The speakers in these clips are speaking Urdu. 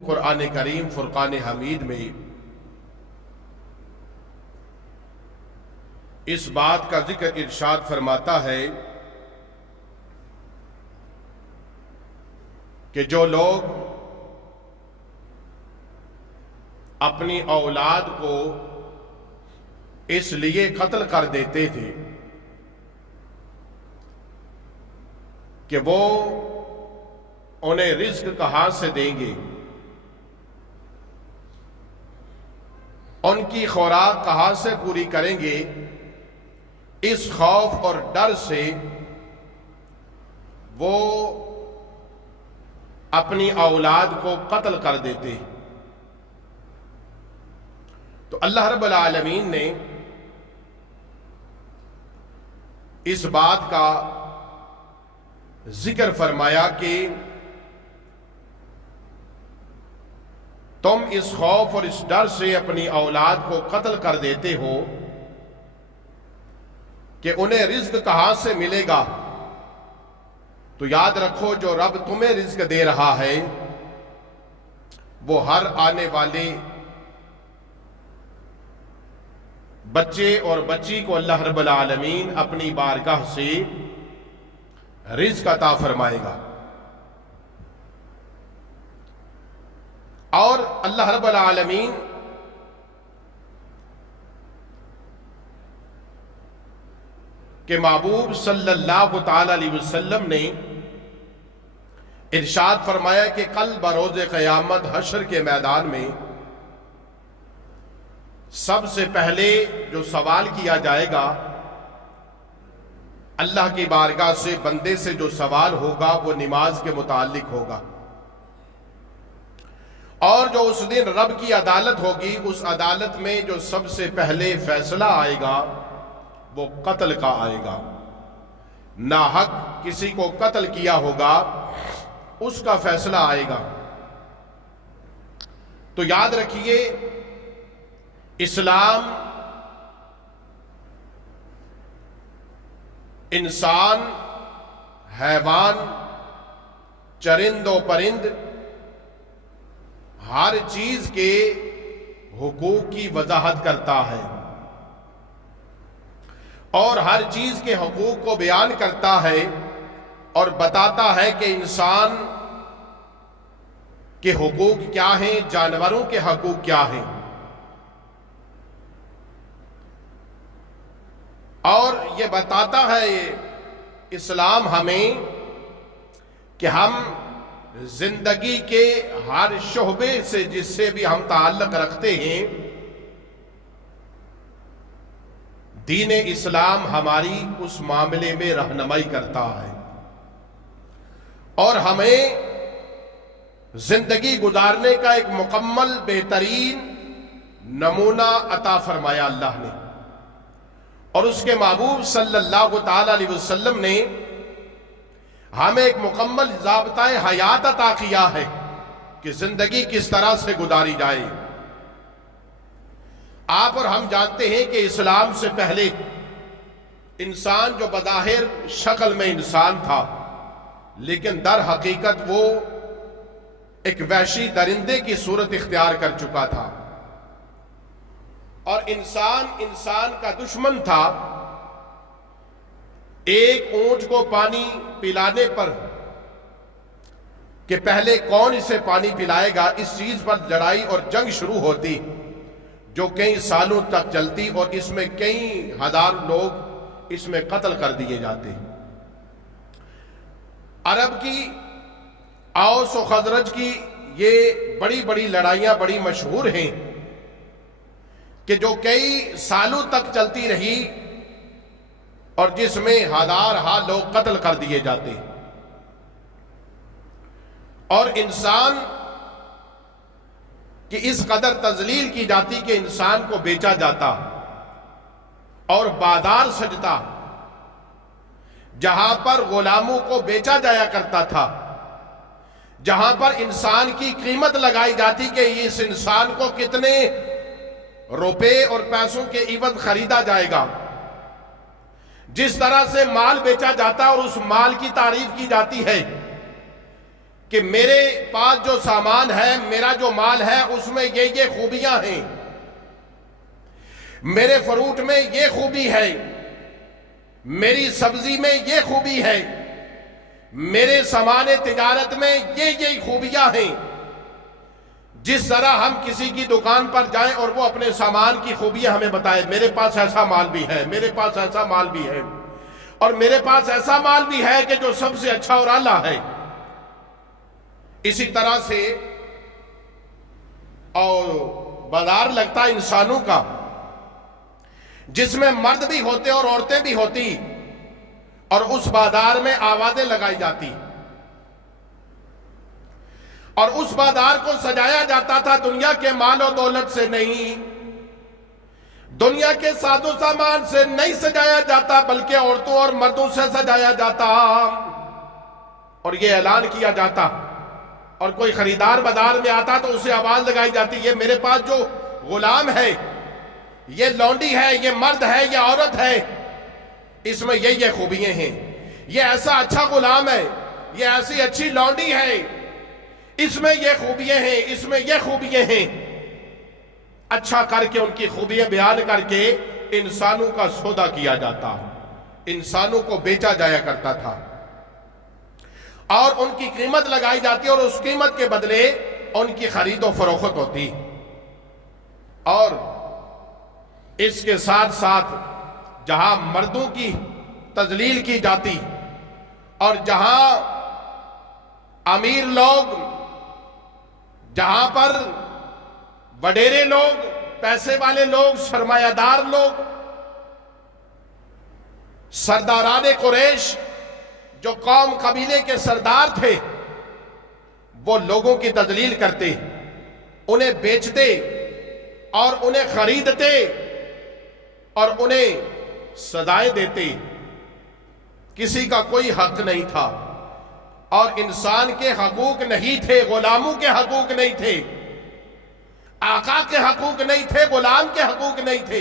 قرآن کریم فرقان حمید میں اس بات کا ذکر ارشاد فرماتا ہے کہ جو لوگ اپنی اولاد کو اس لیے قتل کر دیتے تھے کہ وہ انہیں رزق کہاں سے دیں گے، ان کی خوراک کہاں سے پوری کریں گے، اس خوف اور ڈر سے وہ اپنی اولاد کو قتل کر دیتے۔ تو اللہ رب العالمین نے اس بات کا ذکر فرمایا کہ تم اس خوف اور اس ڈر سے اپنی اولاد کو قتل کر دیتے ہو کہ انہیں رزق کہاں سے ملے گا، تو یاد رکھو جو رب تمہیں رزق دے رہا ہے وہ ہر آنے والے بچے اور بچی کو اللہ رب العالمین اپنی بارگاہ سے رزق عطا فرمائے گا۔ اور اللہ رب العالمین کے محبوب صلی اللہ تعالی علیہ وسلم نے ارشاد فرمایا کہ کل بروز قیامت حشر کے میدان میں سب سے پہلے جو سوال کیا جائے گا، اللہ کی بارگاہ سے بندے سے جو سوال ہوگا وہ نماز کے متعلق ہوگا، اور جو اس دن رب کی عدالت ہوگی اس عدالت میں جو سب سے پہلے فیصلہ آئے گا وہ قتل کا آئے گا۔ ناحق کسی کو قتل کیا ہوگا اس کا فیصلہ آئے گا۔ تو یاد رکھیے اسلام انسان، حیوان، چرند و پرند ہر چیز کے حقوق کی وضاحت کرتا ہے اور ہر چیز کے حقوق کو بیان کرتا ہے اور بتاتا ہے کہ انسان کے حقوق کیا ہیں، جانوروں کے حقوق کیا ہیں، اور یہ بتاتا ہے اسلام ہمیں کہ ہم زندگی کے ہر شعبے سے جس سے بھی ہم تعلق رکھتے ہیں، دین اسلام ہماری اس معاملے میں رہنمائی کرتا ہے اور ہمیں زندگی گزارنے کا ایک مکمل بہترین نمونہ عطا فرمایا اللہ نے، اور اس کے محبوب صلی اللہ تعالی علیہ وسلم نے ہمیں ایک مکمل ضابطۂ حیات عطا کیا ہے کہ زندگی کس طرح سے گزاری جائے۔ آپ اور ہم جانتے ہیں کہ اسلام سے پہلے انسان جو بظاہر شکل میں انسان تھا لیکن در حقیقت وہ ایک وحشی درندے کی صورت اختیار کر چکا تھا، اور انسان کا دشمن تھا۔ ایک اونٹ کو پانی پلانے پر کہ پہلے کون اسے پانی پلائے گا، اس چیز پر لڑائی اور جنگ شروع ہوتی جو کئی سالوں تک چلتی، اور اس میں کئی ہزار لوگ اس میں قتل کر دیے جاتے۔ عرب کی اوس و خزرج کی یہ بڑی بڑی لڑائیاں بڑی مشہور ہیں کہ جو کئی سالوں تک چلتی رہی اور جس میں ہزارہا لوگ قتل کر دیے جاتے، اور انسان کی اس قدر تذلیل کی جاتی کہ انسان کو بیچا جاتا اور بازار سجتا جہاں پر غلاموں کو بیچا جایا کرتا تھا، جہاں پر انسان کی قیمت لگائی جاتی کہ اس انسان کو کتنے روپے اور پیسوں کے عوض خریدا جائے گا، جس طرح سے مال بیچا جاتا اور اس مال کی تعریف کی جاتی ہے کہ میرے پاس جو سامان ہے، میرا جو مال ہے، اس میں یہ خوبیاں ہیں، میرے فروٹ میں یہ خوبی ہے، میری سبزی میں یہ خوبی ہے، میرے سامان تجارت میں یہ خوبیاں ہیں۔ جس طرح ہم کسی کی دکان پر جائیں اور وہ اپنے سامان کی خوبیاں ہمیں بتائے، میرے پاس ایسا مال بھی ہے، میرے پاس ایسا مال بھی ہے، اور میرے پاس ایسا مال بھی ہے کہ جو سب سے اچھا اور اعلیٰ ہے۔ اسی طرح سے اور بازار لگتا ہے انسانوں کا، جس میں مرد بھی ہوتے اور عورتیں بھی ہوتی، اور اس بازار میں آوازیں لگائی جاتی، اور اس بازار کو سجایا جاتا تھا دنیا کے مال و دولت سے نہیں، دنیا کے ساز و سامان سے نہیں سجایا جاتا، بلکہ عورتوں اور مردوں سے سجایا جاتا، اور یہ اعلان کیا جاتا، اور کوئی خریدار بازار میں آتا تو اسے آواز لگائی جاتی، یہ میرے پاس جو غلام ہے، یہ لونڈی ہے، یہ مرد ہے، یہ عورت ہے، اس میں یہ خوبیاں ہیں، یہ ایسا اچھا غلام ہے، یہ ایسی اچھی لونڈی ہے، اس میں یہ خوبیاں ہیں، اس میں یہ خوبیاں ہیں۔ اچھا کر کے ان کی خوبیاں بیان کر کے انسانوں کا سودا کیا جاتا، انسانوں کو بیچا جایا کرتا تھا، اور ان کی قیمت لگائی جاتی، اور اس قیمت کے بدلے ان کی خرید و فروخت ہوتی۔ اور اس کے ساتھ ساتھ جہاں مردوں کی تذلیل کی جاتی، اور جہاں امیر لوگ، جہاں پر وڈیرے لوگ، پیسے والے لوگ، سرمایہ دار لوگ، سرداران قریش جو قوم قبیلے کے سردار تھے، وہ لوگوں کی تذلیل کرتے، انہیں بیچتے اور انہیں خریدتے اور انہیں سزائیں دیتے۔ کسی کا کوئی حق نہیں تھا، اور انسان کے حقوق نہیں تھے، غلاموں کے حقوق نہیں تھے، آقا کے حقوق نہیں تھے، غلام کے حقوق نہیں تھے،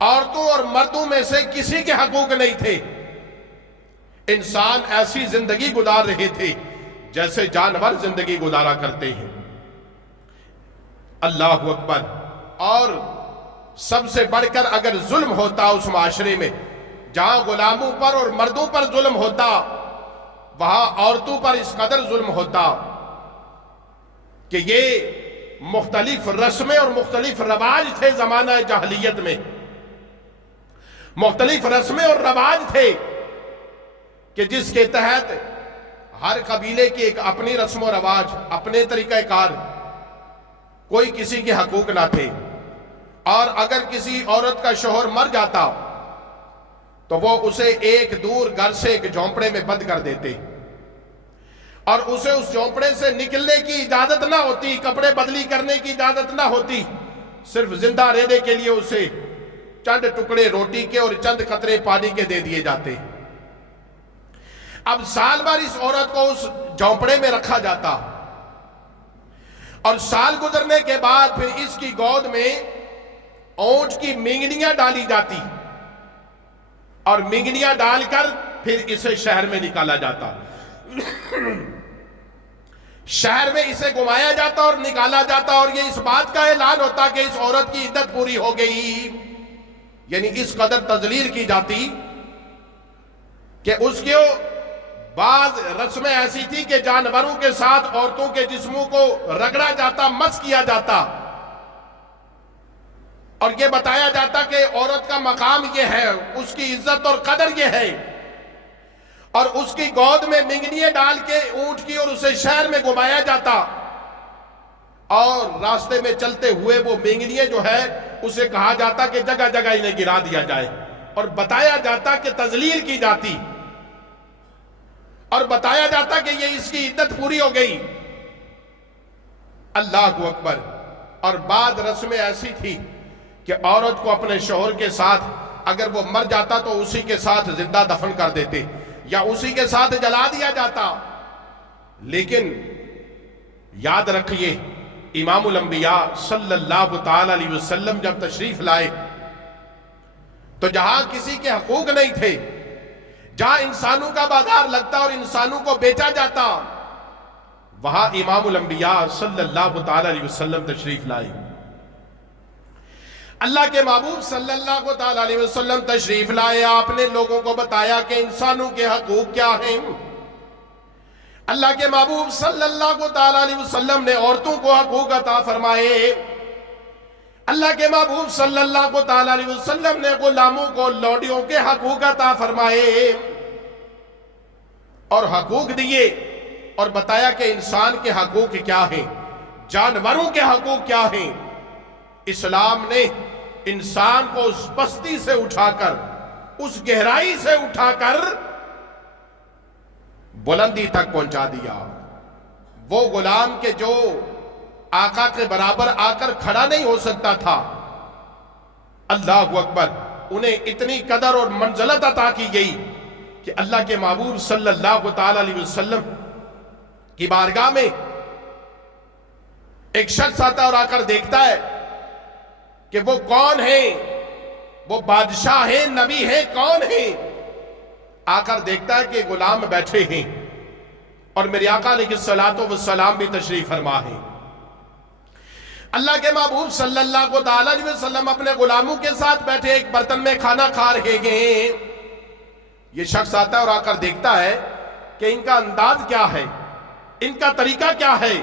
عورتوں اور مردوں میں سے کسی کے حقوق نہیں تھے۔ انسان ایسی زندگی گزار رہے تھے جیسے جانور زندگی گزارا کرتے ہیں۔ اللہ اکبر۔ اور سب سے بڑھ کر اگر ظلم ہوتا اس معاشرے میں، جہاں غلاموں پر اور مردوں پر ظلم ہوتا، وہاں عورتوں پر اس قدر ظلم ہوتا کہ یہ مختلف رسمیں اور مختلف رواج تھے زمانہ جاہلیت میں، مختلف رسمیں اور رواج تھے کہ جس کے تحت ہر قبیلے کی ایک اپنی رسم و رواج، اپنے طریقہ کار، کوئی کسی کے حقوق نہ تھے۔ اور اگر کسی عورت کا شوہر مر جاتا تو وہ اسے ایک دور گھر سے ایک جھونپڑے میں بند کر دیتے، اور اسے اس جھونپڑے سے نکلنے کی اجازت نہ ہوتی، کپڑے بدلی کرنے کی اجازت نہ ہوتی، صرف زندہ رہنے کے لیے اسے چند ٹکڑے روٹی کے اور چند قطرے پانی کے دے دیے جاتے۔ اب سال بھر اس عورت کو اس جھونپڑے میں رکھا جاتا، اور سال گزرنے کے بعد پھر اس کی گود میں اونٹ کی مینگنیاں ڈالی جاتی، اور مینگنیاں ڈال کر پھر اسے شہر میں نکالا جاتا، شہر میں اسے گھمایا جاتا اور نکالا جاتا، اور یہ اس بات کا اعلان ہوتا کہ اس عورت کی عدت پوری ہو گئی۔ یعنی اس قدر تذلیل کی جاتی کہ اس کے بعض رسمیں ایسی تھی کہ جانوروں کے ساتھ عورتوں کے جسموں کو رگڑا جاتا، مس کیا جاتا، اور یہ بتایا جاتا کہ عورت کا مقام یہ ہے، اس کی عزت اور قدر یہ ہے، اور اس کی گود میں مینگنیاں ڈال کے اونٹ کی اور اسے شہر میں گھمایا جاتا، اور راستے میں چلتے ہوئے وہ مینگنیاں جو ہے اسے کہا جاتا کہ جگہ جگہ انہیں گرا دیا جائے، اور بتایا جاتا کہ تذلیل کی جاتی، اور بتایا جاتا کہ یہ اس کی عدت پوری ہو گئی۔ اللہ اکبر۔ اور بعض رسمیں ایسی تھی کہ عورت کو اپنے شوہر کے ساتھ اگر وہ مر جاتا تو اسی کے ساتھ زندہ دفن کر دیتے، یا اسی کے ساتھ جلا دیا جاتا۔ لیکن یاد رکھیے، امام الانبیاء صلی اللہ تعالی علیہ وسلم جب تشریف لائے تو جہاں کسی کے حقوق نہیں تھے، جہاں انسانوں کا بازار لگتا اور انسانوں کو بیچا جاتا، وہاں امام الانبیاء صلی اللہ تعالی علیہ وسلم تشریف لائے۔ اللہ کے محبوب صلی اللہ تعالی علیہ وسلم تشریف لائے، آپ نے لوگوں کو بتایا کہ انسانوں کے حقوق کیا ہیں۔ اللہ کے محبوب صلی اللہ تعالی علیہ وسلم نے عورتوں کو حقوق عطا فرمائے۔ اللہ کے محبوب صلی اللہ تعالی علیہ وسلم نے غلاموں کو لوڈیوں کے حقوق عطا فرمائے اور حقوق دیے، اور بتایا کہ انسان کے حقوق کیا ہیں، جانوروں کے حقوق کیا ہیں۔ اسلام نے انسان کو اس پستی سے اٹھا کر، اس گہرائی سے اٹھا کر بلندی تک پہنچا دیا۔ وہ غلام کے جو آقا کے برابر آ کر کھڑا نہیں ہو سکتا تھا، اللہ اکبر، انہیں اتنی قدر اور منزلت عطا کی گئی کہ اللہ کے محبوب صلی اللہ تعالی علیہ وسلم کی بارگاہ میں ایک شخص آتا اور آ کر دیکھتا ہے کہ وہ کون ہیں، وہ بادشاہ ہیں، نبی ہیں، کون ہیں؟ آ کر دیکھتا ہے کہ غلام بیٹھے ہیں اور میرے آقا علیہ الصلوۃ والسلام بھی تشریف فرما ہیں۔ اللہ کے محبوب صلی اللہ تعالی علیہ وسلم اپنے غلاموں کے ساتھ بیٹھے ایک برتن میں کھانا کھا رہے ہیں۔ یہ شخص آتا ہے اور آ کر دیکھتا ہے کہ ان کا انداز کیا ہے، ان کا طریقہ کیا ہے۔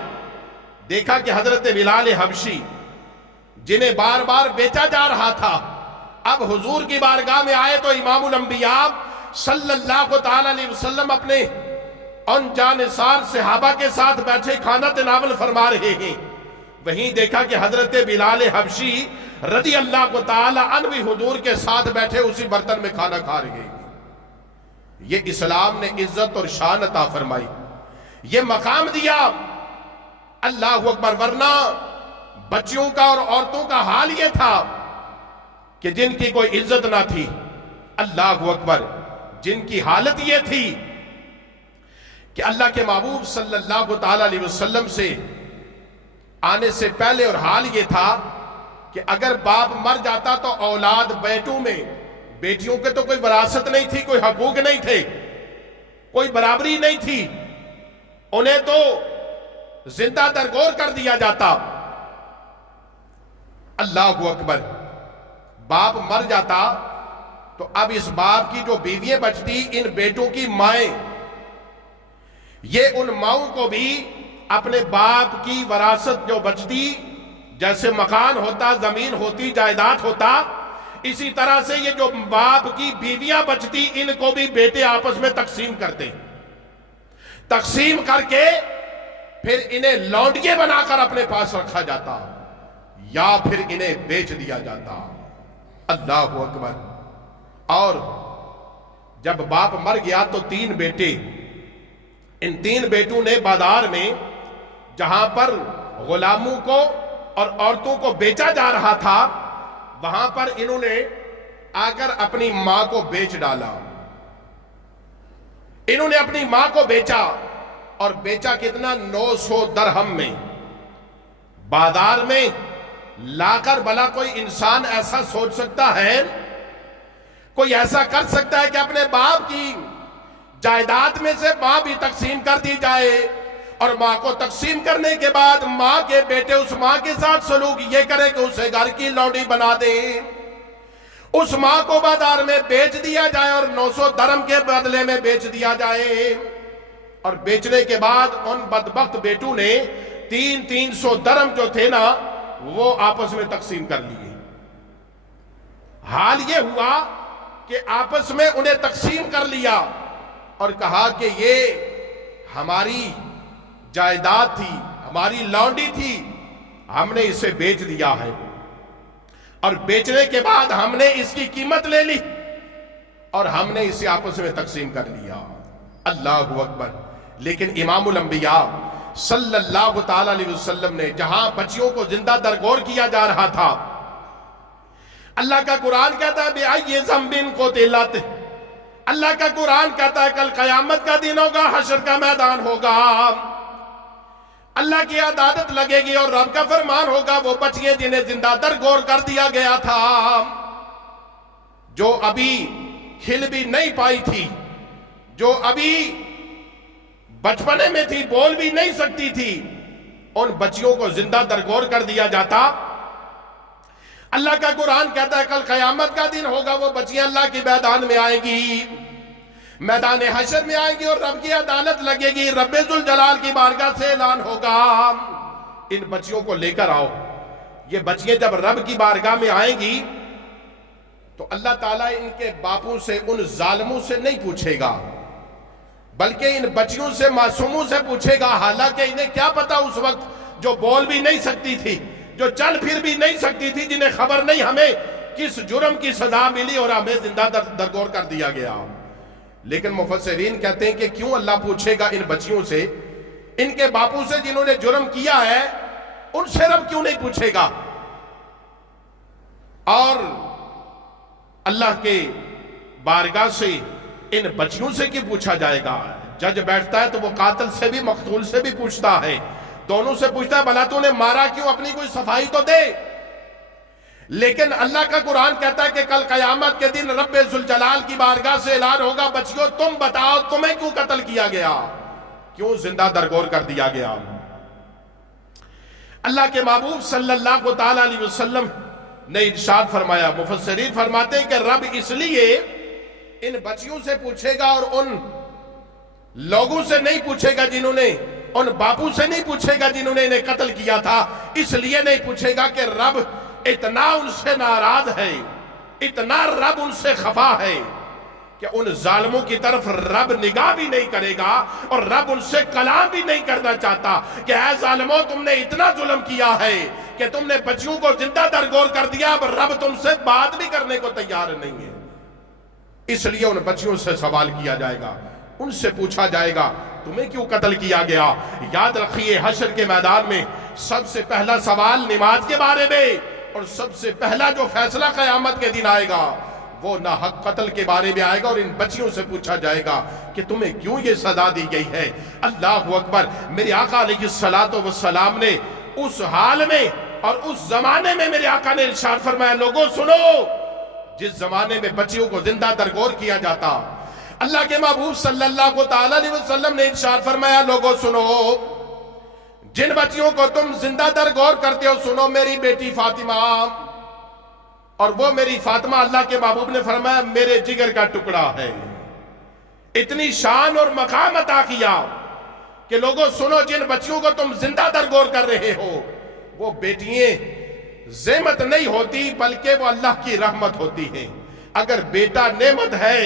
دیکھا کہ حضرت بلال حبشی، جنہیں بار بار بیچا جا رہا تھا، اب حضور کی بارگاہ میں آئے تو امام الانبیاء صلی اللہ تعالی علیہ وسلم اپنے ان جانثار صحابہ کے ساتھ بیٹھے کھانا تناول فرما رہے ہیں۔ وہیں دیکھا کہ حضرت بلال حبشی رضی اللہ تعالی عنہ بھی حضور کے ساتھ بیٹھے اسی برتن میں کھانا کھا رہے ہیں۔ یہ اسلام نے عزت اور شان عطا فرمائی، یہ مقام دیا، اللہ اکبر۔ ورنہ بچیوں کا اور عورتوں کا حال یہ تھا کہ جن کی کوئی عزت نہ تھی، اللہ اکبر، جن کی حالت یہ تھی کہ اللہ کے محبوب صلی اللہ تعالی علیہ وسلم سے آنے سے پہلے، اور حال یہ تھا کہ اگر باپ مر جاتا تو اولاد بیٹوں میں، بیٹیوں کے تو کوئی وراثت نہیں تھی، کوئی حقوق نہیں تھے، کوئی برابری نہیں تھی، انہیں تو زندہ درگور کر دیا جاتا۔ اللہ اکبر، باپ مر جاتا تو اب اس باپ کی جو بیوییں بچتی، ان بیٹوں کی مائیں، یہ ان ماؤں کو بھی اپنے باپ کی وراثت جو بچتی، جیسے مکان ہوتا، زمین ہوتی، جائیداد ہوتا، اسی طرح سے یہ جو باپ کی بیویاں بچتی، ان کو بھی بیٹے آپس میں تقسیم کرتے، تقسیم کر کے پھر انہیں لونڈیے بنا کر اپنے پاس رکھا جاتا یا پھر انہیں بیچ دیا جاتا۔ اللہ اکبر۔ اور جب باپ مر گیا تو 3 بیٹے، ان 3 بیٹوں نے بازار میں جہاں پر غلاموں کو اور عورتوں کو بیچا جا رہا تھا، وہاں پر انہوں نے آ کر اپنی ماں کو بیچ ڈالا۔ انہوں نے اپنی ماں کو بیچا، اور بیچا کتنا؟ 900 درہم میں۔ بازار میں لا کر بھلا کوئی انسان ایسا سوچ سکتا ہے، کوئی ایسا کر سکتا ہے کہ اپنے باپ کی جائیداد میں سے ماں بھی تقسیم کر دی جائے، اور ماں کو تقسیم کرنے کے بعد ماں کے بیٹے اس ماں کے ساتھ سلوک یہ کرے کہ اسے گھر کی لونڈی بنا دے، اس ماں کو بازار میں بیچ دیا جائے اور 900 درہم کے بدلے میں بیچ دیا جائے، اور بیچنے کے بعد ان بدبخت بیٹوں نے 300 درہم جو تھے نا، وہ آپس میں تقسیم کر لیے۔ حال یہ ہوا کہ آپس میں انہیں تقسیم کر لیا اور کہا کہ یہ ہماری جائیداد تھی، ہماری لونڈی تھی، ہم نے اسے بیچ دیا ہے، اور بیچنے کے بعد ہم نے اس کی قیمت لے لی اور ہم نے اسے آپس میں تقسیم کر لیا۔ اللہ اکبر۔ لیکن امام الانبیاء صلی اللہ تعالی علیہ وسلم نے جہاں بچیوں کو زندہ درگور کیا جا رہا تھا، اللہ کا قرآن کہتا ہے بِأَيِّ ذَنبٍ قُتِلَتْ، اللہ کا قرآن کہتا ہے کل قیامت کا دن ہوگا، حشر کا میدان ہوگا، اللہ کی عدالت لگے گی اور رب کا فرمان ہوگا، وہ بچیاں جنہیں زندہ درگور کر دیا گیا تھا، جو ابھی کھل بھی نہیں پائی تھی، جو ابھی بچپنے میں تھی، بول بھی نہیں سکتی تھی، ان بچیوں کو زندہ درگور کر دیا جاتا۔ اللہ کا قرآن کہتا ہے کل قیامت کا دن ہوگا، وہ بچیاں اللہ کے میدان میں آئیں گی، میدان حشر میں آئیں گی اور رب کی عدالت لگے گی، رب ذوالجلال کی بارگاہ سے اعلان ہوگا ان بچیوں کو لے کر آؤ۔ یہ بچیاں جب رب کی بارگاہ میں آئیں گی تو اللہ تعالیٰ ان کے باپوں سے، ان ظالموں سے نہیں پوچھے گا، بلکہ ان بچیوں سے، معصوموں سے پوچھے گا، حالانکہ انہیں کیا پتا اس وقت جو بول بھی نہیں سکتی تھی، جو چل پھر بھی نہیں سکتی تھی، جنہیں خبر نہیں ہمیں کس جرم کی سزا ملی اور ہمیں زندہ درگور کر دیا گیا۔ لیکن مفسرین کہتے ہیں کہ کیوں اللہ پوچھے گا ان بچیوں سے، ان کے باپوں سے جنہوں نے جرم کیا ہے، ان سے رب کیوں نہیں پوچھے گا؟ اور اللہ کے بارگاہ سے ان بچیوں سے کیوں پوچھا جائے گا؟ جج بیٹھتا ہے تو وہ قاتل سے بھی مقتول سے بھی پوچھتا ہے، دونوں سے پوچھتا ہے بھلا تو نے مارا کیوں، اپنی کوئی صفائی تو دے۔ لیکن اللہ کا قرآن کہتا ہے کہ کل قیامت کے دن رب ذوالجلال کی بارگاہ سے اعلان ہوگا، بچیوں تم بتاؤ تمہیں کیوں قتل کیا گیا، کیوں زندہ درگور کر دیا گیا؟ اللہ کے محبوب صلی اللہ تعالی علیہ وسلم نے ارشاد فرمایا، مفسرین فرماتے ہیں کہ رب اس لیے ان بچیوں سے پوچھے گا اور ان لوگوں سے نہیں پوچھے گا جنہوں نے، ان باپوں سے نہیں پوچھے گا جنہوں نے انہیں قتل کیا تھا، اس لیے نہیں پوچھے گا کہ رب اتنا ان سے ناراض ہے، اتنا رب ان سے خفا ہے کہ ان ظالموں کی طرف رب نگاہ بھی نہیں کرے گا اور رب ان سے کلام بھی نہیں کرنا چاہتا کہ اے ظالموں تم نے اتنا ظلم کیا ہے کہ تم نے بچیوں کو زندہ درگور کر دیا، اب رب تم سے بات بھی کرنے کو تیار نہیں ہے۔ اس لیے ان بچیوں سے سوال کیا جائے گا، ان سے پوچھا جائے گا تمہیں کیوں قتل کیا گیا؟ یاد رکھیے حشر کے میدان میں سب سے پہلا سوال نماز کے بارے میں، اور سب سے پہلا جو فیصلہ قیامت کے دن آئے گا وہ ناحق قتل کے بارے میں آئے گا، اور ان بچیوں سے پوچھا جائے گا کہ تمہیں کیوں یہ سزا دی گئی ہے۔ اللہ اکبر! میرے آقا علیہ الصلوۃ والسلام نے اس حال میں اور اس زمانے میں میرے آقا نے ارشاد فرمایا، لوگوں سنو، جس زمانے میں بچیوں کو زندہ درگور کیا جاتا، اللہ کے محبوب صلی اللہ تعالی علیہ وسلم نے ارشاد فرمایا، لوگوں سنو، جن بچیوں کو تم زندہ درگور کرتے ہو، سنو میری بیٹی فاطمہ، اور وہ میری فاطمہ اللہ کے محبوب نے فرمایا میرے جگر کا ٹکڑا ہے۔ اتنی شان اور مقام عطا کیا کہ لوگوں سنو، جن بچیوں کو تم زندہ درگور کر رہے ہو، وہ بیٹیاں زحمت نہیں ہوتی بلکہ وہ اللہ کی رحمت ہوتی ہیں۔ اگر بیٹا نعمت ہے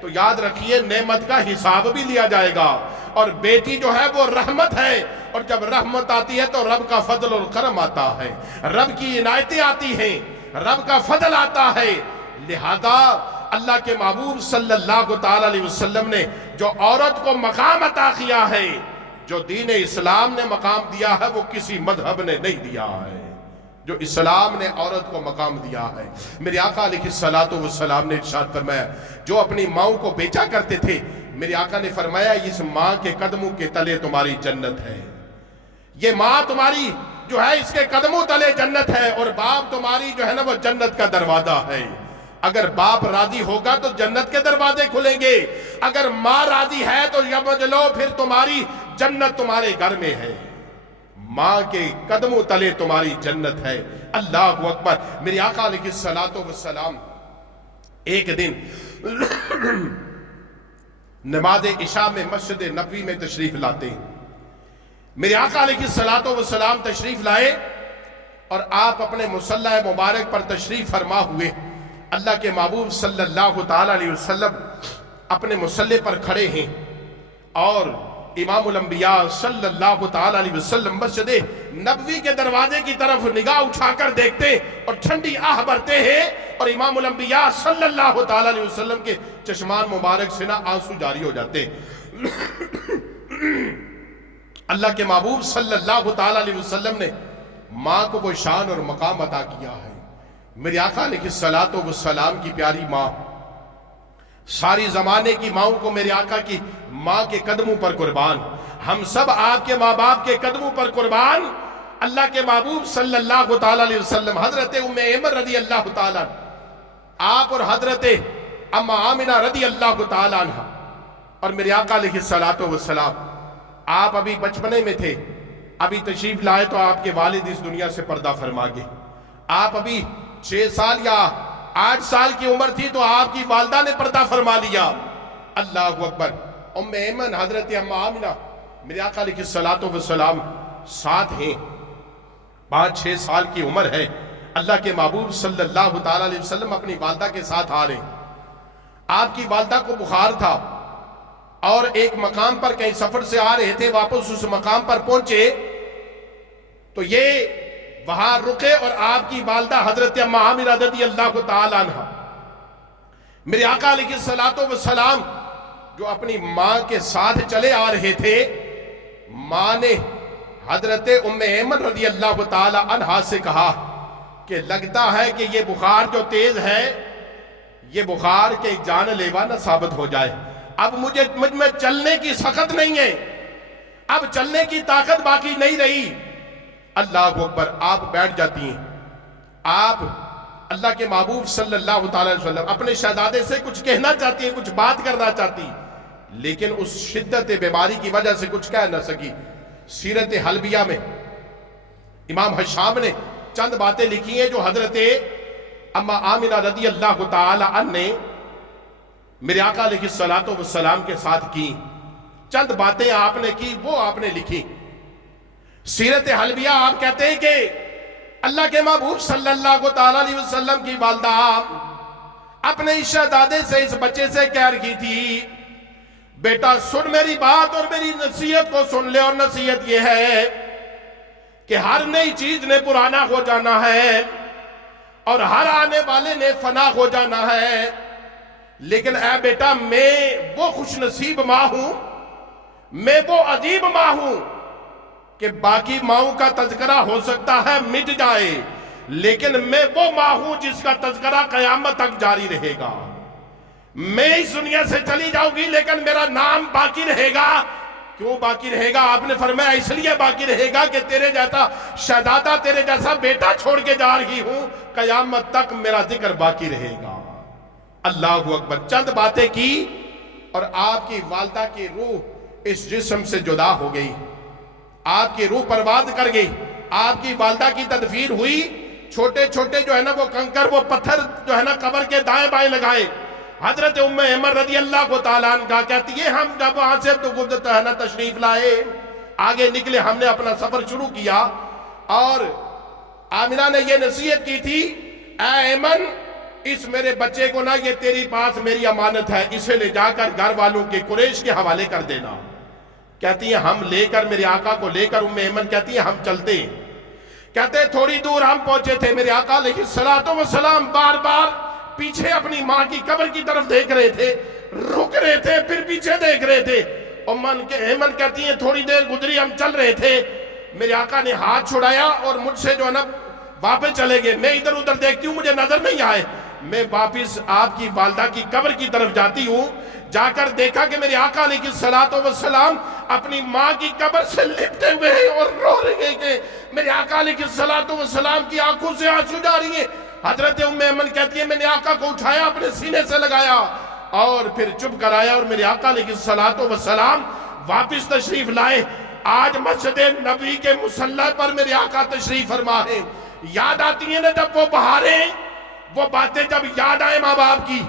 تو یاد رکھیے نعمت کا حساب بھی لیا جائے گا، اور بیٹی جو ہے وہ رحمت ہے، اور جب رحمت آتی ہے تو رب کا فضل اور کرم آتا ہے، رب کی عنایتیں آتی ہیں، رب کا فضل آتا ہے۔ لہذا اللہ کے محبوب صلی اللہ تعالی علیہ وسلم نے جو عورت کو مقام عطا کیا ہے، جو دین اسلام نے مقام دیا ہے، وہ کسی مذہب نے نہیں دیا ہے۔ جو اسلام نے عورت کو مقام دیا ہے، میرے آقا علیہ الصلوۃ والسلام نے ارشاد فرمایا، جو اپنی ماؤں کو بیچا کرتے تھے، میرے آقا نے فرمایا اس ماں کے قدموں کے تلے تمہاری جنت ہے، یہ ماں تمہاری جو ہے اس کے قدموں تلے جنت ہے، اور باپ تمہاری جو ہے نا وہ جنت کا دروازہ ہے۔ اگر باپ راضی ہوگا تو جنت کے دروازے کھلیں گے، اگر ماں راضی ہے تو سمجھ لو پھر تمہاری جنت تمہارے گھر میں ہے، ماں کے قدموں تلے تمہاری جنت ہے۔ اللہ اکبر! میرے آقا علیہ الصلوۃ والسلام ایک دن نماز عشاء میں مسجد نبوی میں تشریف لاتے ہیں۔ میرے آقا علیہ الصلوۃ والسلام تشریف لائے اور آپ اپنے مصلی مبارک پر تشریف فرما ہوئے، اللہ کے محبوب صلی اللہ تعالی علیہ وسلم اپنے مصلی پر کھڑے ہیں، اور امام الانبیاء صلی اللہ تعالی علیہ وسلم مسجد نبوی کے دروازے کی طرف نگاہ اٹھا کر دیکھتے اور ٹھنڈی آہ بھرتے ہیں، اور امام الانبیاء صلی اللہ تعالی علیہ وسلم کے چشمان مبارک سے نہ آنسو جاری ہو جاتے۔ اللہ کے محبوب صلی اللہ تعالی علیہ وسلم نے ماں کو وہ شان اور مقام عطا کیا ہے۔ میرے آقا علیہ الصلوۃ والسلام کی پیاری ماں، ساری زمانے کی ماؤں کو میرے آقا کی ماں کے قدموں پر قربان، ہم سب آپ کے ماں باپ کے قدموں پر قربان۔ اللہ کے محبوب صلی اللہ تعالی علیہ وسلم، حضرت ام ایمن رضی اللہ تعالیٰ، آپ اور حضرت اما آمنہ رضی اللہ تعالیٰ عنہ، اور میرے آقا علیہ الصلوۃ والسلام آپ ابھی بچپنے میں تھے، ابھی تشریف لائے تو آپ کے والد اس دنیا سے پردہ فرما گئے۔ آپ ابھی 6 سال یا 8 سال کی عمر تھی تو آپ کی والدہ نے پردہ فرما لیا۔ اللہ اکبر۔ ام ایمن حضرت ام آمنہ میرے آقا علیہ الصلوۃ والسلام ساتھ ہیں، 5-6 سال کی عمر ہے۔ اللہ کے محبوب صلی اللہ تعالی علیہ وسلم اپنی والدہ کے ساتھ آ رہے ہیں۔ آپ کی والدہ کو بخار تھا اور ایک مقام پر کہیں سفر سے آ رہے تھے، واپس اس مقام پر پہنچے تو یہ وہاں رکے اور آپ کی والدہ حضرت ام آمنہ رضی اللہ تعالی عنہ میرے آقا علیہ الصلوۃ والسلام جو اپنی ماں کے ساتھ چلے آ رہے تھے، ماں نے حضرت ام ایمن رضی اللہ تعالی عنہ سے کہا کہ لگتا ہے کہ یہ بخار جو تیز ہے یہ بخار کے جان لیوا نہ ثابت ہو جائے، اب مجھ میں چلنے کی سخت نہیں ہے، اب چلنے کی طاقت باقی نہیں رہی۔ اللہ اکبر۔ آپ بیٹھ جاتی ہیں۔ آپ اللہ کے محبوب صلی اللہ تعالی وسلم اپنے شہزادے سے کچھ کہنا چاہتی ہیں، کچھ بات کرنا چاہتی، لیکن اس شدت بیماری کی وجہ سے کچھ کہہ نہ سکی۔ سیرت حلبیہ میں امام حشام نے چند باتیں لکھی ہیں جو حضرت ام آمنہ رضی اللہ تعالی عنہ نے میرے آقا علیہ الصلوۃ والسلام کے ساتھ کی۔ چند باتیں آپ نے کی، وہ آپ نے لکھی۔ سیرت حلبیہ آپ کہتے ہیں کہ اللہ کے محبوب صلی اللہ تعالی علیہ وسلم کی والدہ اپنے شہزادے سے، اس بچے سے کہہ رہی تھی، بیٹا سن میری بات اور میری نصیحت کو سن لے، اور نصیحت یہ ہے کہ ہر نئی چیز نے پرانا ہو جانا ہے اور ہر آنے والے نے فنا ہو جانا ہے، لیکن اے بیٹا میں وہ خوش نصیب ماں ہوں، میں وہ عجیب ماں ہوں کہ باقی ماؤں کا تذکرہ ہو سکتا ہے مٹ جائے، لیکن میں وہ ماں ہوں جس کا تذکرہ قیامت تک جاری رہے گا۔ میں اس دنیا سے چلی جاؤں گی لیکن میرا نام باقی رہے گا۔ کیوں باقی رہے گا؟ آپ نے فرمایا اس لیے باقی رہے گا کہ تیرے جیسا شہزادہ، تیرے جیسا بیٹا چھوڑ کے جا رہی ہوں، قیامت تک میرا ذکر باقی رہے گا۔ اللہ اکبر۔ چند باتیں کی اور آپ کی والدہ کی روح اس جسم سے جدا ہو گئی، آپ کی روح پرواز کر گئی۔ آپ کی والدہ کی تدفین ہوئی، چھوٹے چھوٹے جو ہے نا وہ کنکر، وہ پتھر جو ہے نا قبر کے دائیں بائیں لگائے۔ حضرت ام ایمن رضی اللہ تعالیٰ عنہ کہتی ہے ہم جب وہاں سے تشریف لائے، آگے نکلے، ہم نے اپنا سفر شروع کیا، اور آمنہ نے یہ نصیحت کی تھی، اے ایمن اس میرے بچے کو نا، یہ تیری پاس میری امانت ہے، اسے لے جا کر گھر والوں کے قریش کے حوالے کر دینا۔ کہتی ہیں ہم لے کر، میرے آقا کو لے کر ام ایمن کہتی ہیں ہم چلتے ہیں۔ کہتے ہیں تھوڑی دور ہم پہنچے تھے، میرے آقا علیہ الصلوۃ والسلام بار بار پیچھے اپنی ماں کی قبر کی طرف دیکھ رہے تھے، رک رہے تھے، پھر پیچھے دیکھ رہے تھے۔ ایمن کہتی ہیں تھوڑی دیر گزری، ہم چل رہے تھے، میرے آقا نے ہاتھ چھڑایا اور مجھ سے جو ہے نا واپس چلے گئے۔ میں ادھر ادھر دیکھتی ہوں، مجھے نظر نہیں آئے، میں واپس آپ کی والدہ کی قبر کی طرف جاتی ہوں، جا کر دیکھا کہ میرے آقا علیہ الصلوۃ والسلام اپنی ماں کی قبر سے لپٹے ہوئے ہیں اور رو رہے ہیں کہ میرے آقا علیہ الصلوۃ والسلام کی آنکھوں سے آنسو جاری ہیں۔ حضرت ام ایمن کہتی ہے میں نے آقا کو اٹھایا، اپنے سینے سے لگایا اور پھر چپ کرایا، اور میرے آقا علیہ الصلوۃ والسلام واپس تشریف لائے۔ آج مسجد نبوی کے مصلی پر میرے آقا تشریف فرما ہے۔ یاد آتی ہیں نا جب وہ بہاریں، وہ باتیں جب یاد آئے ماں باپ کی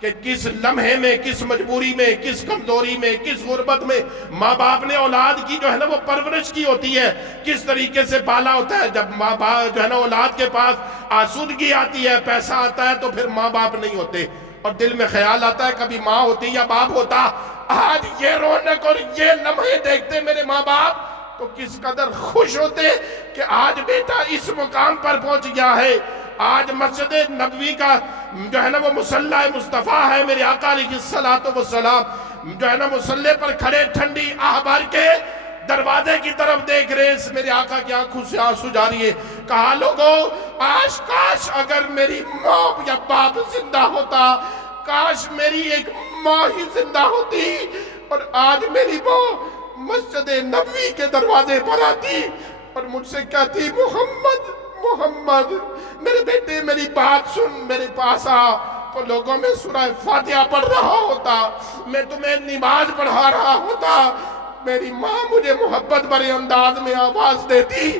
کہ کس لمحے میں، کس مجبوری میں، کس کمزوری میں، کس غربت میں ماں باپ نے اولاد کی جو ہے نا وہ پرورش کی ہوتی ہے، کس طریقے سے پالا ہوتا ہے۔ جب ماں باپ جو ہے نا اولاد کے پاس آسودگی آتی ہے، پیسہ آتا ہے، تو پھر ماں باپ نہیں ہوتے، اور دل میں خیال آتا ہے کبھی ماں ہوتی یا باپ ہوتا۔ آج یہ رونق اور یہ لمحے دیکھتے میرے ماں باپ تو کس قدر خوش ہوتے کہ آج بیٹا اس مقام پر پہنچ گیا ہے۔ آج مسجد نبوی کا جو ہے نا وہ مصلی مصطفیٰ ہے، میرے آقا علیہ الصلوۃ والسلام جو ہے نا مصلی پر کھڑے ٹھنڈی آہ بھر کے دروازے کی طرف دیکھ رہے، میرے آقا کی آنکھوں سے آنسو جاری ہے۔ کہا لوگو آج کاش اگر میری ماں یا باپ زندہ ہوتا، کاش میری ایک ماں ہی زندہ ہوتی، اور آج میری ماں مسجد نبوی کے دروازے پر آتی اور مجھ سے کہتی محمد محمد میرے بیٹے میری بات سن، میرے پاس آ، کو لوگوں میں سورہ فاتحہ پڑھ رہا ہوتا، میں تمہیں نماز پڑھا رہا ہوتا، میری ماں مجھے محبت بھرے انداز میں آواز دیتی،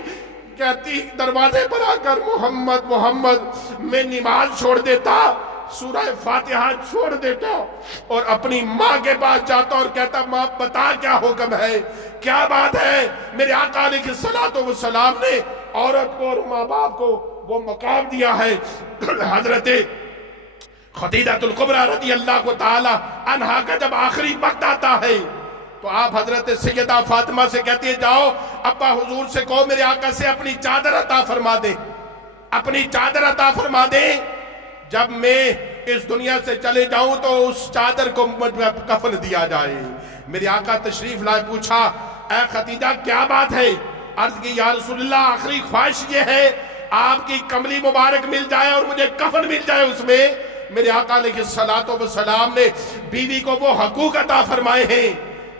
کہتی دروازے پر آ کر محمد محمد، میں نماز چھوڑ دیتا، سورہ فاتحہ چھوڑ دیتا اور اپنی ماں کے پاس جاتا اور کہتا ماں بتا کیا حکم ہے، کیا بات ہے۔ میرے آقا علیہ السلام نے عورت کو اور ماں باپ کو وہ مقام دیا ہے۔ حضرت خدیجہ الکبریٰ رضی اللہ تعالی عنہا کا جب آخری وقت آتا ہے تو آپ حضرت سیدہ فاطمہ سے کہتی ہے جاؤ ابا حضور سے کہو میرے آقا سے اپنی چادر عطا فرما دے، اپنی چادر عطا فرما دے، جب میں اس دنیا سے چلے جاؤں تو اس چادر کو کفن دیا جائے۔ میرے آقا تشریف لائے، پوچھا اے خدیجہ کیا بات ہے؟ عرض کی یا رسول اللہ آخری خواہش یہ ہے آپ کی کملی مبارک مل جائے اور مجھے کفن مل جائے اس میں۔ میرے آقا علیہ السلام نے بیوی کو وہ حقوق عطا فرمائے ہیں۔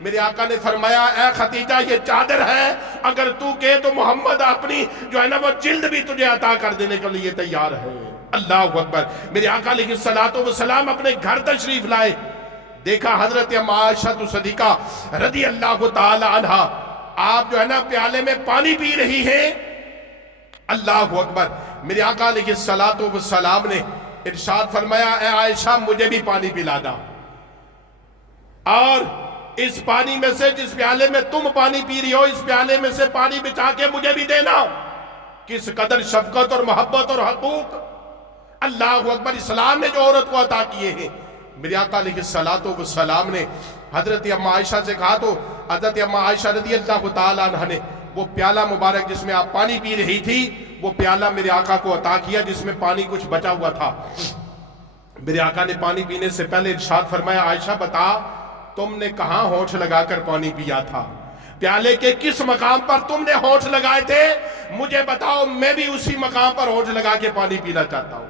میرے آقا نے فرمایا اے خدیجہ یہ چادر ہے، اگر تو کہے تو محمد اپنی جو ہے نا وہ جلد بھی تجھے عطا کر دینے کے لیے تیار ہے۔ اللہ اکبر۔ میرے آقا علیہ السلام اپنے گھر تشریف لائے، دیکھا حضرت عائشہ صدیقہ رضی اللہ تعالی عنہا آپ جو ہے نا پیالے میں پانی پی رہی ہیں۔ اللہ اکبر۔ میرے آقا علیہ السلام نے ارشاد فرمایا اے عائشہ مجھے بھی پانی پلا دا، اور اس پانی میں سے جس پیالے میں تم پانی پی رہی ہو اس پیالے میں سے پانی بچا کے مجھے بھی دینا۔ کس قدر شفقت اور محبت اور حقوق، اللہ اکبر، اسلام نے جو عورت کو عطا کیے ہیں۔ میرے آقا علیہ السلام نے حضرت اما عائشہ سے کہا تو حضرت اما عائشہ رضی اللہ تعالیٰ عنہ نے وہ پیالہ مبارک جس میں آپ پانی پی رہی تھی وہ پیالہ میرے آقا کو عطا کیا جس میں پانی کچھ بچا ہوا تھا۔ میرے آقا نے پانی پینے سے پہلے ارشاد فرمایا عائشہ بتا تم نے کہاں ہونٹ لگا کر پانی پیا تھا، پیالے کے کس مقام پر تم نے ہونٹ لگائے تھے، مجھے بتاؤ میں بھی اسی مقام پر ہونٹ لگا کے پانی پینا چاہتا ہوں۔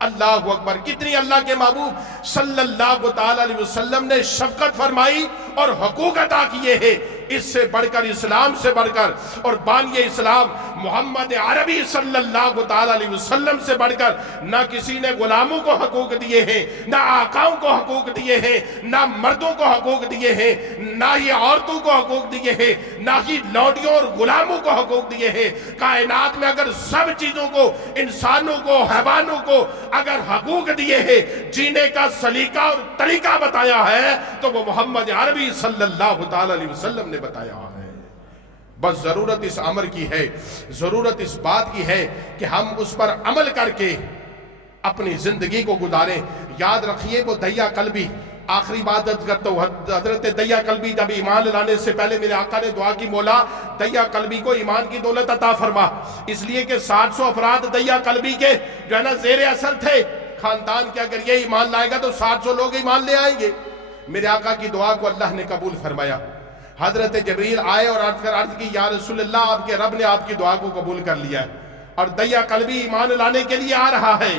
اللہ اکبر۔ کتنی اللہ کے محبوب صلی اللہ تعالی علیہ وسلم نے شفقت فرمائی اور حقوق عطا کیے ہیں۔ اس سے بڑھ کر اسلام سے بڑھ کر اور بانی اسلام محمد عربی صلی اللہ تعالی علیہ وسلم سے بڑھ کر نہ کسی نے غلاموں کو حقوق دیے ہیں، نہ آقاؤں کو حقوق دیے ہیں، نہ مردوں کو حقوق دیے ہیں، نہ ہی عورتوں کو حقوق دیے ہیں، نہ ہی لوڈیوں اور غلاموں کو حقوق دیے ہیں۔ کائنات میں اگر سب چیزوں کو، انسانوں کو، حیوانوں کو اگر حقوق دیے ہیں، جینے کا سلیقہ اور طریقہ بتایا ہے تو وہ محمد عربی صلی اللہ تعالی علیہ وسلم نے بتایا ہے۔ بس ضرورت اس امر کی ہے، ضرورت اس بات کی ہے کہ ہم اس پر عمل کر کے اپنی زندگی کو گزاریں۔ یاد رکھیے وہ دیا قلبی، آخری بات کرتا ہوں، حضرت دیا قلبی جب ایمان لانے سے پہلے میرے آقا نے دعا کی مولا دیا قلبی کو ایمان کی دولت عطا فرما، اس لیے کہ 700 افراد دیا قلبی کے جو ہے نا زیر اثر تھے خاندان کے، اگر یہ ایمان لائے گا تو 700 لوگ ایمان لے آئیں گے۔ میرے آقا کی دعا کو اللہ نے قبول فرمایا۔ حضرت جبریل آئے اور عرض کی یا رسول اللہ آپ کے رب نے آپ کی دعا کو قبول کر لیا ہے اور دیا قلبی ایمان لانے کے لیے آ رہا ہے۔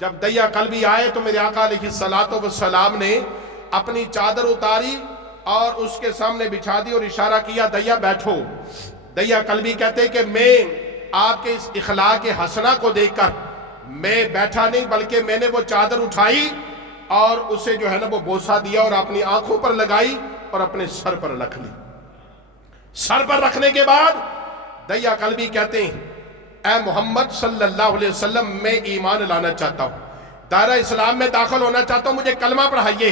جب دیا قلبی آئے تو میرے آقا علیہ السلام نے اپنی چادر اتاری اور اس کے سامنے بچھا دی اور اشارہ کیا دیا بیٹھو۔ دیا قلبی کہتے کہ میں آپ کے اس اخلاق حسنہ کو دیکھ کر میں بیٹھا نہیں بلکہ میں نے وہ چادر اٹھائی اور اسے جو ہے نا وہ بوسہ دیا اور اپنی آنکھوں پر لگائی اور اپنے سر پر رکھ لی۔ سر پر رکھنے کے بعد دیا قلبی کہتے ہیں اے محمد صلی اللہ علیہ وسلم میں ایمان لانا چاہتا ہوں، دائرہ اسلام میں داخل ہونا چاہتا ہوں، مجھے کلمہ پڑھائیے۔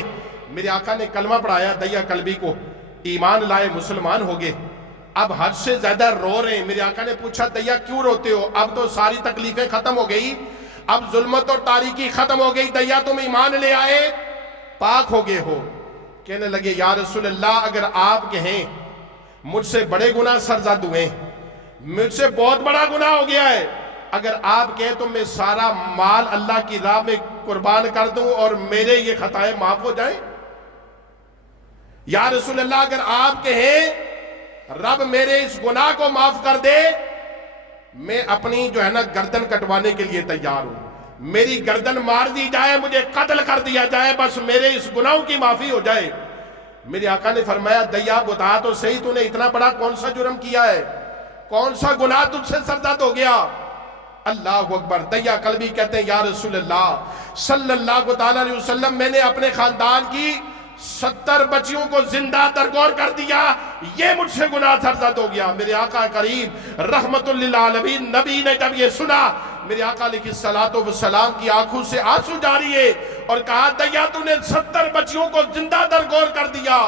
میرے آقا نے کلمہ پڑھایا دیا قلبی کو، ایمان لائے، مسلمان ہو گئے۔ اب حد سے زیادہ رو رہے ہیں۔ میرے آقا نے پوچھا دیا کیوں روتے ہو؟ اب تو ساری تکلیفیں ختم ہو گئی، اب ظلمت اور تاریکی ختم ہو گئی، دیا تم ایمان لے آئے، پاک ہو گئے ہو۔ کہنے لگے یا رسول اللہ اگر آپ کہیں مجھ سے بڑے گناہ سرزد ہوئے، مجھ سے بہت بڑا گناہ ہو گیا ہے، اگر آپ کہیں تو میں سارا مال اللہ کی راہ میں قربان کر دوں اور میرے یہ خطائیں معاف ہو جائیں۔ یا رسول اللہ اگر آپ کہیں رب میرے اس گناہ کو معاف کر دے، میں اپنی جو ہے نا گردن کٹوانے کے لیے تیار ہوں، میری گردن مار دی جائے، مجھے قتل کر دیا جائے، بس میرے اس گناہوں کی معافی ہو جائے۔ میرے آقا نے فرمایا دیا بتا تو صحیح تو نے اتنا بڑا کون سا جرم کیا ہے، کون سا گناہ تجھ سے سرزد ہو گیا؟ اللہ اکبر۔ دیا قلبی کہتے ہیں یا رسول اللہ صلی اللہ تعالی علیہ وسلم میں نے اپنے خاندان کی 70 بچیوں کو زندہ درگور کر دیا، یہ مجھ سے گناہ سرزد ہو گیا۔ میرے آقا کریم رحمت للعالمین نبی نے جب یہ سنا، میرے آقا علیہ السلام کی آنکھوں سے آنسو جاری ہے، اور کہا دیا تو نے 70 بچیوں کو زندہ درگور کر دیا۔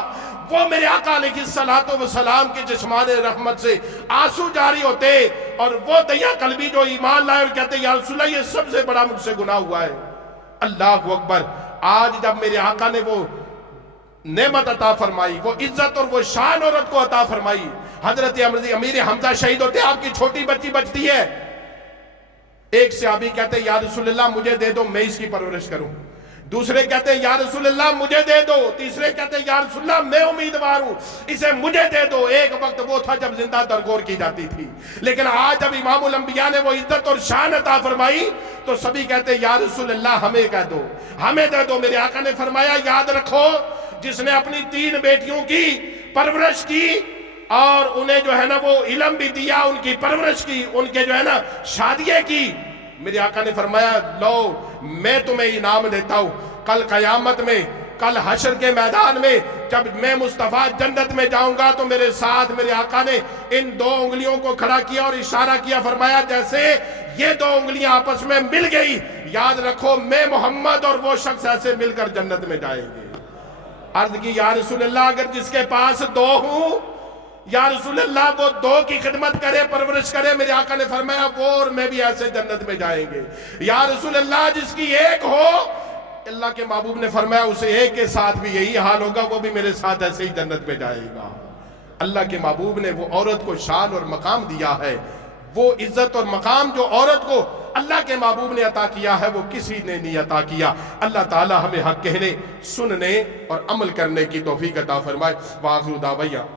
وہ میرے آقا علیہ السلام کے جسمان رحمت سے آنسو جاری ہوتے، اور وہ دیا قلبی جو ایمان لائے اور کہتے یا رسول اللہ یہ سب سے بڑا مجھ سے گناہ ہوا ہے۔ اللہ اکبر۔ آج جب میرے آقا نے وہ نعمت عطا فرمائی، وہ عزت اور وہ شان عورت کو عطا فرمائی، حضرت امیر حمزہ شہید ہوتے، آپ کی چھوٹی بچی بچتی ہے، ایک صحابی کہتے یا رسول اللہ مجھے دے دو، میں اس کی پرورش کروں۔ دوسرے کہتے یا رسول اللہ مجھے دے دو۔ تیسرے کہتے یا رسول اللہ میں امیدوار ہوں، اسے مجھے دے دو۔ ایک وقت وہ تھا جب زندہ درگور کی جاتی تھی، لیکن آج جب امام الانبیاء نے وہ عزت اور شان عطا فرمائی تو سبھی کہتے یا رسول اللہ ہمیں کہہ دو، ہمیں دے دو۔ میرے آقا نے فرمایا یاد رکھو، جس نے اپنی 3 بیٹیوں کی پرورش کی اور انہیں جو ہے نا وہ علم بھی دیا، ان کی پرورش کی، ان کے جو ہے نا شادییں کی، میرے آقا نے فرمایا لو میں تمہیں انعام دیتا ہوں، کل قیامت میں، کل حشر کے میدان میں جب میں مصطفیٰ جنت میں جاؤں گا تو میرے ساتھ میرے آقا نے ان 2 انگلیوں کو کھڑا کیا اور اشارہ کیا، فرمایا جیسے یہ 2 انگلیاں آپس میں مل گئی، یاد رکھو میں محمد اور وہ شخص ایسے مل کر جنت میں جائیں گے۔ عرض کی یا رسول اللہ اگر جس کے پاس 2 ہوں، یا رسول اللہ وہ 2 کی خدمت کرے، پرورش کرے، میرے آقا نے فرمایا وہ اور میں بھی ایسے جنت میں جائیں گے۔ یا رسول اللہ جس کی 1 ہو، اللہ کے محبوب نے فرمایا اسے 1 کے ساتھ بھی یہی حال ہوگا، وہ بھی میرے ساتھ ایسے ہی جنت میں جائے گا۔ اللہ کے محبوب نے وہ عورت کو شان اور مقام دیا ہے، وہ عزت اور مقام جو عورت کو اللہ کے محبوب نے عطا کیا ہے وہ کسی نے نہیں عطا کیا۔ اللہ تعالی ہمیں حق کہنے، سننے اور عمل کرنے کی توفیق عطا فرمائے۔ وآخر دعوانا